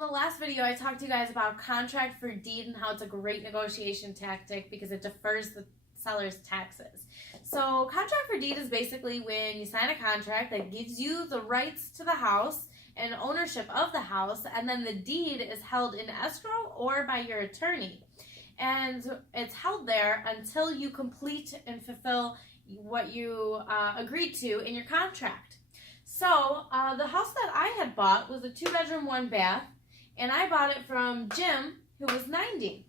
In the last video, I talked to you guys about contract for deed and how it's a great negotiation tactic because it defers the seller's taxes. So contract for deed is basically when you sign a contract that gives you the rights to the house and ownership of the house, and then the deed is held in escrow or by your attorney. And it's held there until you complete and fulfill what you agreed to in your contract. So the house that I had bought was a 2-bedroom, 1-bath, and I bought it from Jim, who was 90.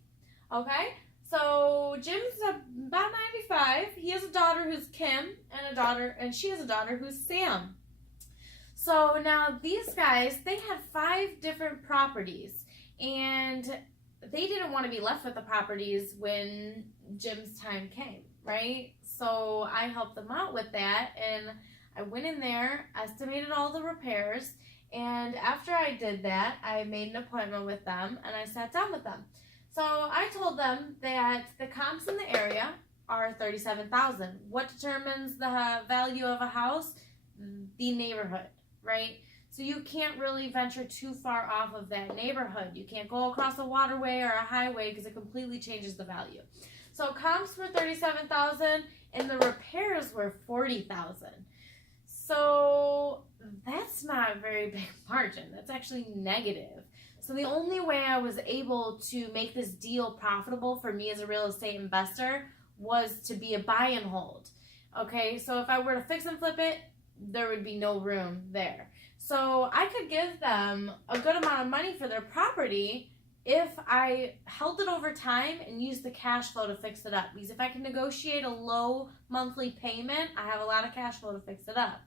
Okay, so Jim's about 95. He has a daughter who's Kim, and she has a daughter who's Sam. So now these guys, they had 5 different properties, and they didn't want to be left with the properties when Jim's time came, right? So I helped them out with that, and I went in there, estimated all the repairs, and after I did that, I made an appointment with them, and I sat down with them. So I told them that the comps in the area are $37,000. What determines the value of a house? The neighborhood, right? So you can't really venture too far off of that neighborhood. You can't go across a waterway or a highway because it completely changes the value. So comps were $37,000 and the repairs were $40,000. So that's not a very big margin. That's actually negative. So the only way I was able to make this deal profitable for me as a real estate investor was to be a buy and hold. Okay, so if I were to fix and flip it, there would be no room there. So I could give them a good amount of money for their property if I held it over time and used the cash flow to fix it up. Because if I can negotiate a low monthly payment, I have a lot of cash flow to fix it up.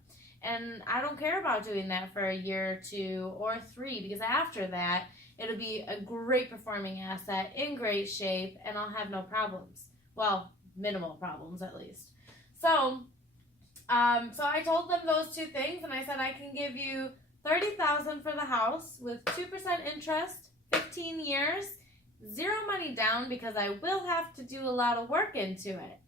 And I don't care about doing that for a year or 2 or 3, because after that, it'll be a great performing asset, in great shape, and I'll have no problems. Well, minimal problems at least. So I told them those 2 things, and I said I can give you $30,000 for the house with 2% interest, 15 years, 0 money down because I will have to do a lot of work into it.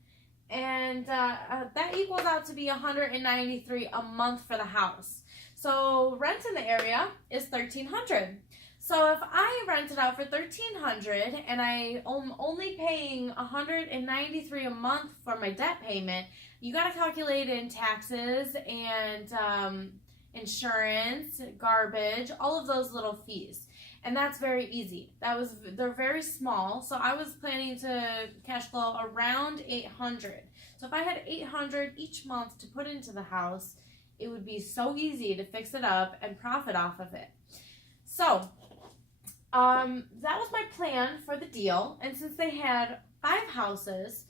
And that equals out to be $193 a month for the house. So rent in the area is $1,300. So if I rent it out for $1,300 and I am only paying $193 a month for my debt payment, you got to calculate in taxes and insurance, garbage, all of those little fees. And that's very easy. They're very small. So I was planning to cash flow around $800. So if I had $800 each month to put into the house, it would be so easy to fix it up and profit off of it. So that was my plan for the deal. And since they had 5 houses,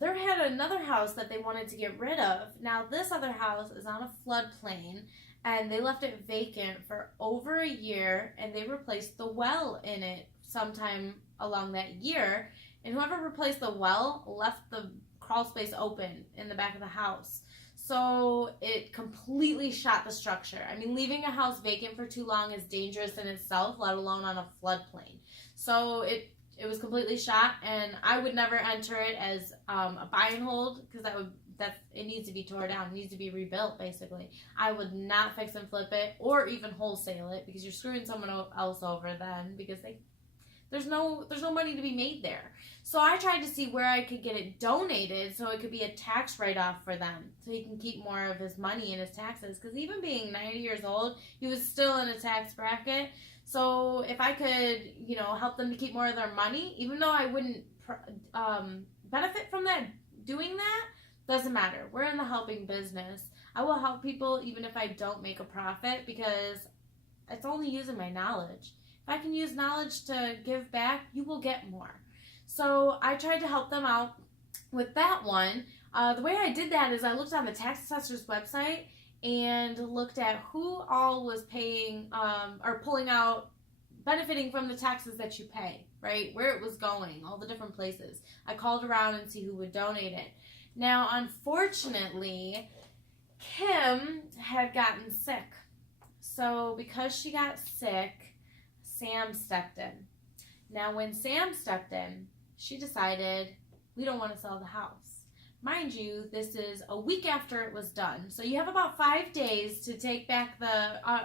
they had another house that they wanted to get rid of. Now this other house is on a floodplain, and they left it vacant for over a year, and they replaced the well in it sometime along that year. And whoever replaced the well left the crawl space open in the back of the house. So it completely shot the structure. I mean, leaving a house vacant for too long is dangerous in itself, let alone on a floodplain. So it was completely shot, and I would never enter it as a buy and hold, because it needs to be torn down. It needs to be rebuilt, basically. I would not fix and flip it or even wholesale it, because you're screwing someone else over then, because there's no money to be made there. So I tried to see where I could get it donated so it could be a tax write-off for them, so he can keep more of his money in his taxes, because even being 90 years old, he was still in a tax bracket. So if I could, help them to keep more of their money, even though I wouldn't benefit from that, doing that, doesn't matter. We're in the helping business. I will help people even if I don't make a profit, because it's only using my knowledge. If I can use knowledge to give back, you will get more. So I tried to help them out with that one. The way I did that is I looked on the tax assessor's website and looked at who all was paying or pulling out, benefiting from the taxes that you pay, right? Where it was going, all the different places. I called around and see who would donate it. Now, unfortunately, Kim had gotten sick. So because she got sick, Sam stepped in. Now, when Sam stepped in, she decided, we don't want to sell the house. Mind you, this is a week after it was done. So you have about 5 days to take back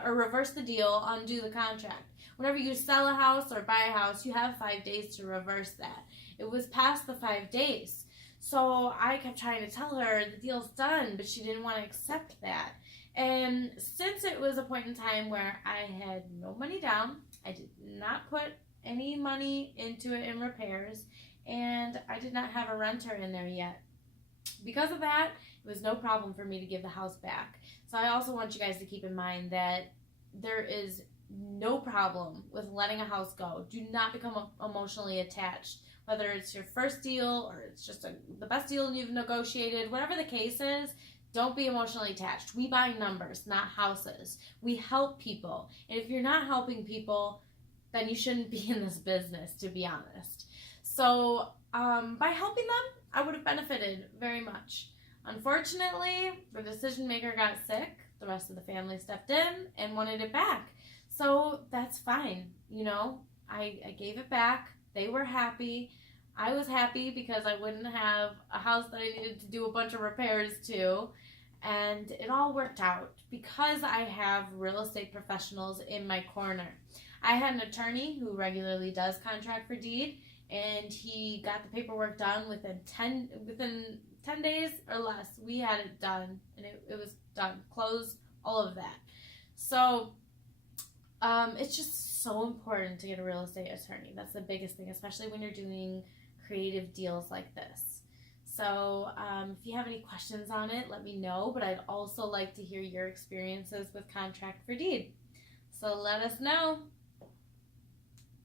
or reverse the deal, undo the contract. whenever you sell a house or buy a house, you have 5 days to reverse that. It was past the 5 days. So I kept trying to tell her the deal's done, but she didn't want to accept that. And since it was a point in time where I had no money down, I did not put any money into it in repairs, and I did not have a renter in there yet. Because of that, it was no problem for me to give the house back. So I also want you guys to keep in mind that there is no problem with letting a house go. Do not become emotionally attached. Whether it's your first deal or it's just the best deal you've negotiated, whatever the case is, don't be emotionally attached. We buy numbers, not houses. We help people. And if you're not helping people, then you shouldn't be in this business, to be honest. So by helping them, I would have benefited very much. Unfortunately, the decision maker got sick. The rest of the family stepped in and wanted it back. So that's fine. You know, I gave it back. They were happy. I was happy because I wouldn't have a house that I needed to do a bunch of repairs to. And it all worked out because I have real estate professionals in my corner. I had an attorney who regularly does contract for deed, and he got the paperwork done within 10 days or less. We had it done, and it was done, closed, all of that. So it's just so important to get a real estate attorney. That's the biggest thing, especially when you're doing creative deals like this. So if you have any questions on it, let me know, but I'd also like to hear your experiences with contract for deed. So let us know.